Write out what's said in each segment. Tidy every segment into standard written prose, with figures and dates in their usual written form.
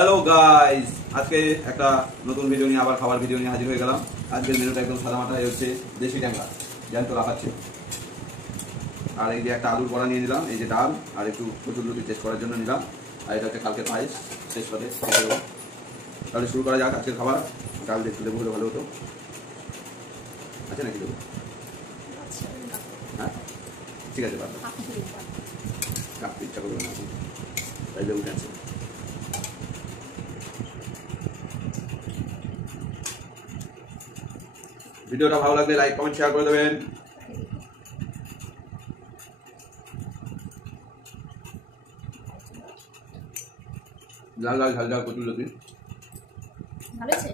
Hello guys, আজকে একটা নতুন ভিডিও নিয়ে আবার খাবার ভিডিও নিয়ে হাজির হয়ে গেলাম। আজকের মেনুটা একদম সাদামাটা, হচ্ছে দেশি ট্যাংরা জ্যান্ত রাখাচ্ছে। আর এই যে একটা আলুর বড়া নিয়ে নিলাম, এই যে ডাল আর একটু কচুরলতি টেস্ট করার জন্য নিলাম। আর এটা হচ্ছে কালকের পায়েস, টেস্ট করে খেতে দেবো। তাহলে শুরু করা যাক আজকের খাবার। ডাল একটু দেবো হলে ভালো হতো, আছে নাকি দেবো? হ্যাঁ ঠিক আছে, পারবো। কাটতে ইচ্ছা করবে না, তাই দেবো ক্যান্সেল। ভিডিওটা ভালো লাগলে লাইক কমেন্ট শেয়ার করে দেবেন। লাল লাল ঝাল ঝাল কচুরলতি ভালো আছে।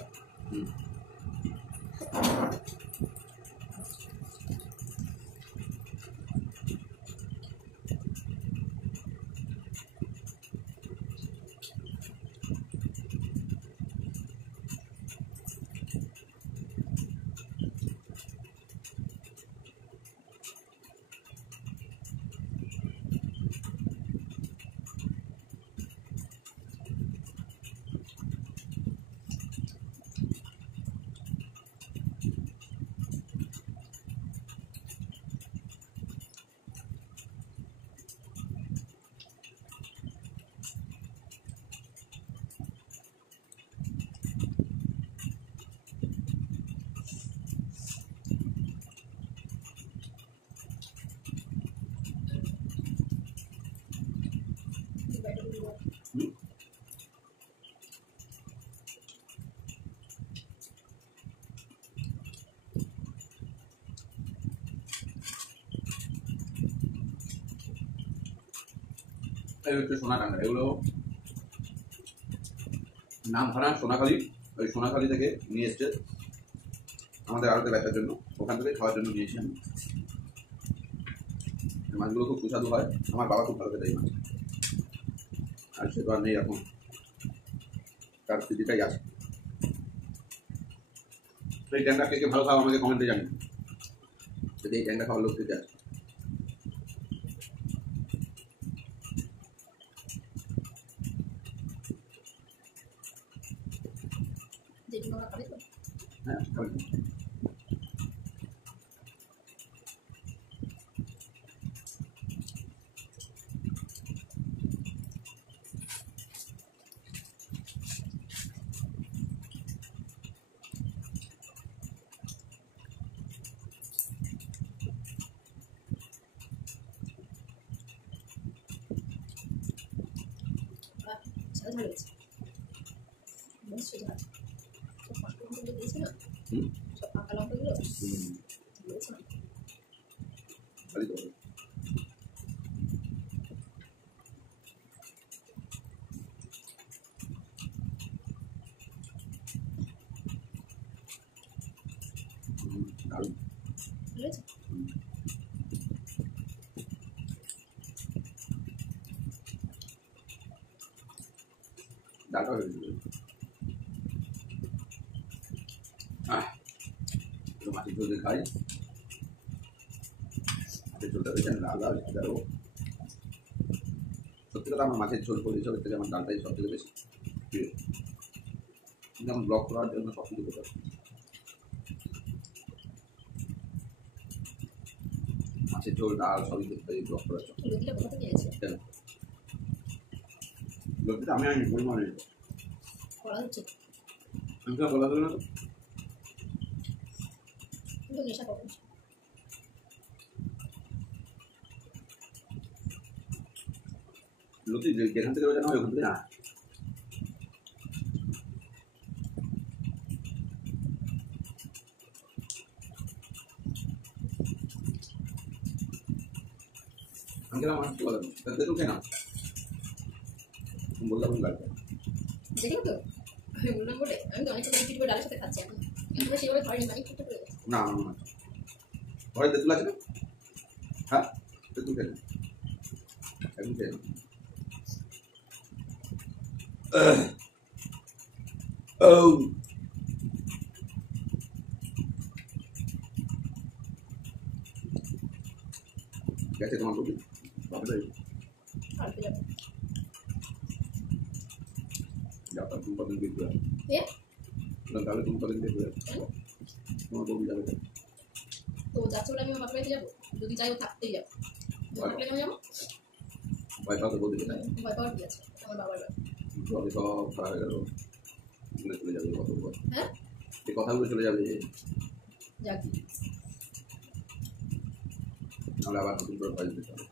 এই হচ্ছে সোনা কান্ডা। এগুলো নামখানা সোনাখালী, ওই সোনাখালী থেকে নিয়ে এসছে আমাদের আড়তে বেচার জন্য, ওখান থেকে খাওয়ার জন্য নিয়েছি আমি। মাছগুলো খুব সুস্বাদু হয়, আমার বাবা খুব ভালো খেতে এই মাছ। আর সে তো আর নেই এখন, তার স্মৃতিটাই আছে। এই ট্যাংরা কে ভালো খাওয়া আমাকে কমেন্টে জানি, যদি এই ট্যাংরা খাওয়ার লোক থেকে আছে। হ্যাঁ ডালটা হয়ে গেছে। মাছের ঝোল খাই, মাছের ঝোলটা দেখেন লাল লাল খেতে। সত্যি কথা, আমার মাছের ঝোল করে হিসাবের থেকে আমার ডালটাই সব থেকে বেশি প্রিয়। কিন্তু আমার ব্লগ করার জন্য সব কিছু করতে পারি। মাছের ঝোল ডাল সবই করতে পারি ব্লগ করার জন্য। লতিটা আমি আনি পরিমাণে আমি তো বলা না। লতি যেখান থেকে রোজানো হয় ওখান থেকে না। আমি গেলাম আমার কি বলেন তাতে উঠে না বললাম লাগবে দেখি তো আমি বললাম বলে আমি তো অনেক কিছু করে ডালের সাথে খাচ্ছি এখন কিন্তু সেভাবে ধরেনি মানে একটু করে না না না ঘরে তেঁতুল আছে না? হ্যাঁ তেঁতুল খেয়ে না একদম খেয়ে না। গেছে তোমার বলি যাতা তুমি কতদিন দেখবে এ তাহলে তুমি কতদিন দেখবে কেন? তোমার বউ যাবে তো যাচ্ছে বলে আমি আমার বাপের বাড়িতে যাবো? যদি চাই ও থাকতেই যাবো। থাকলে আমি যাবো? ভয় পাও তো বলতে চাই ভয় পাওয়ার কি আছে? আমার বাবার বাড়ি। জলে সব খারাপ হয়ে গেল ভুলে চলে যাবে কত হ্যাঁ এই কথাগুলো চলে যাবে যাক নাহলে আবার নতুন করে ভয় দিতে হবে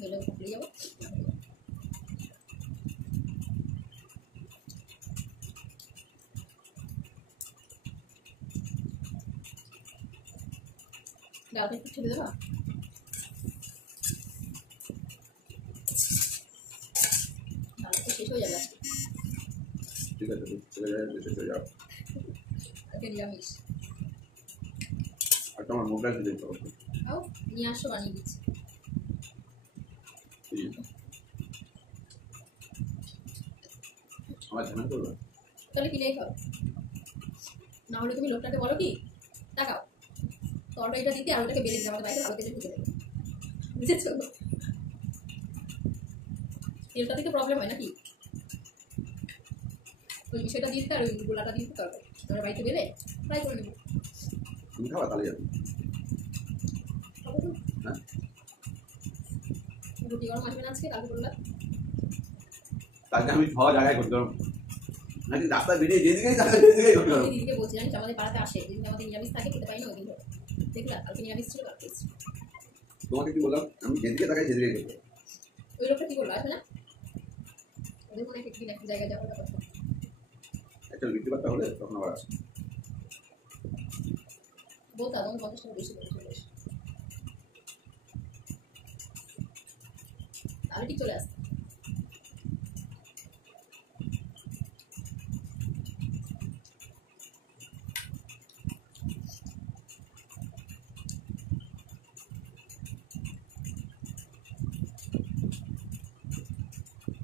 গেলে থাকলে যাবো। ডালটা একটু ছেড়ে দেবা? ডালটা তো শেষ হয়ে যাবে আজকে। ঠিক আছে চলে যাবে দেশে চলে যাও আজকে নিরামিষ। আর তোমার মোবাইল দিতে হবে তাও নিয়ে আসো, বানিয়ে দিচ্ছি। আমার ঝামেলা করবে তাহলে কিনেই খাও, না হলে তুমি লোকটাকে বলো কি টাকাও তরকারিটা দিতে আর ওটাকে বেড়ে দিতে, আমাদের বাড়িতে ভালো কিছু ঢুকে দেবে, বুঝেছো? তেলটা দিতে প্রবলেম হয় নাকি? ওই বিষয়টা দিয়ে দিতে আর ওই গোলাটা দিয়ে দিতে তরকারি আমরা বাড়িতে বেড়ে ফ্রাই করে নেবো। তুমি খাওয়া তাহলে যাবে হ্যাঁ রুটি গরম আসবে না আজকে, কালকে বললাম কালকে আমি খাওয়া জায়গায় করতে পারবো নাকি রাস্তায় বেরিয়ে যেদিকেই যাবে সেদিকেই করতে পারবো দিদিকে বলছি জানিস আমাদের পাড়াতে আসে, যেদিন আমাদের নিরামিষ থাকে খেতে পাই না ওই দিন ধরে দেখলা, কালকে নিরামিষ ছিল কালকে এসেছি। তোমাকে কি বললাম আমি যেদিকে তাকাই সেদিকেই করতে ওই লোকটা কি করলো আসবে না? ওদের মনে হয় একদিন একটা জায়গায় যাওয়ার কথা। একটা বিক্রি করতে হলে তখন আবার আসে বলতে তখন 50 টাকা বেশি করে চলে এসে তাহলে ঠিক চলে আসতে।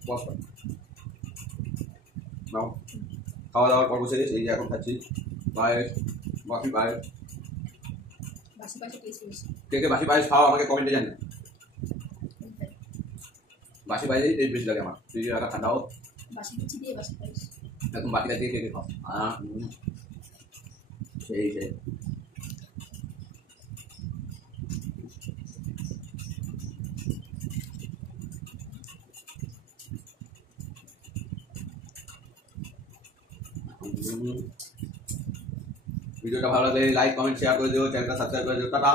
বস্তা নাও খাওয়া দাওয়ার পর্ব শেষ এই যে এখন খাচ্ছি পায়েস বাকি পায়েস বাসি পাশে টেস্ট বেশি। কে কে বাসি পায়েস খাও আমাকে কমেন্টে জানি বাসি পায়েসই টেস্ট বেশি লাগে আমার তুই একটা ঠান্ডা হোক বাসি কুচি দিয়ে বাসি পাইস। একদম বাকিটা দিয়ে কে কে খাও সেই সেই ভিডিওটা ভালো লাগলে লাইক কমেন্ট শেয়ার করে দিও চ্যানেলটা সাবস্ক্রাইব করে দিও টাটা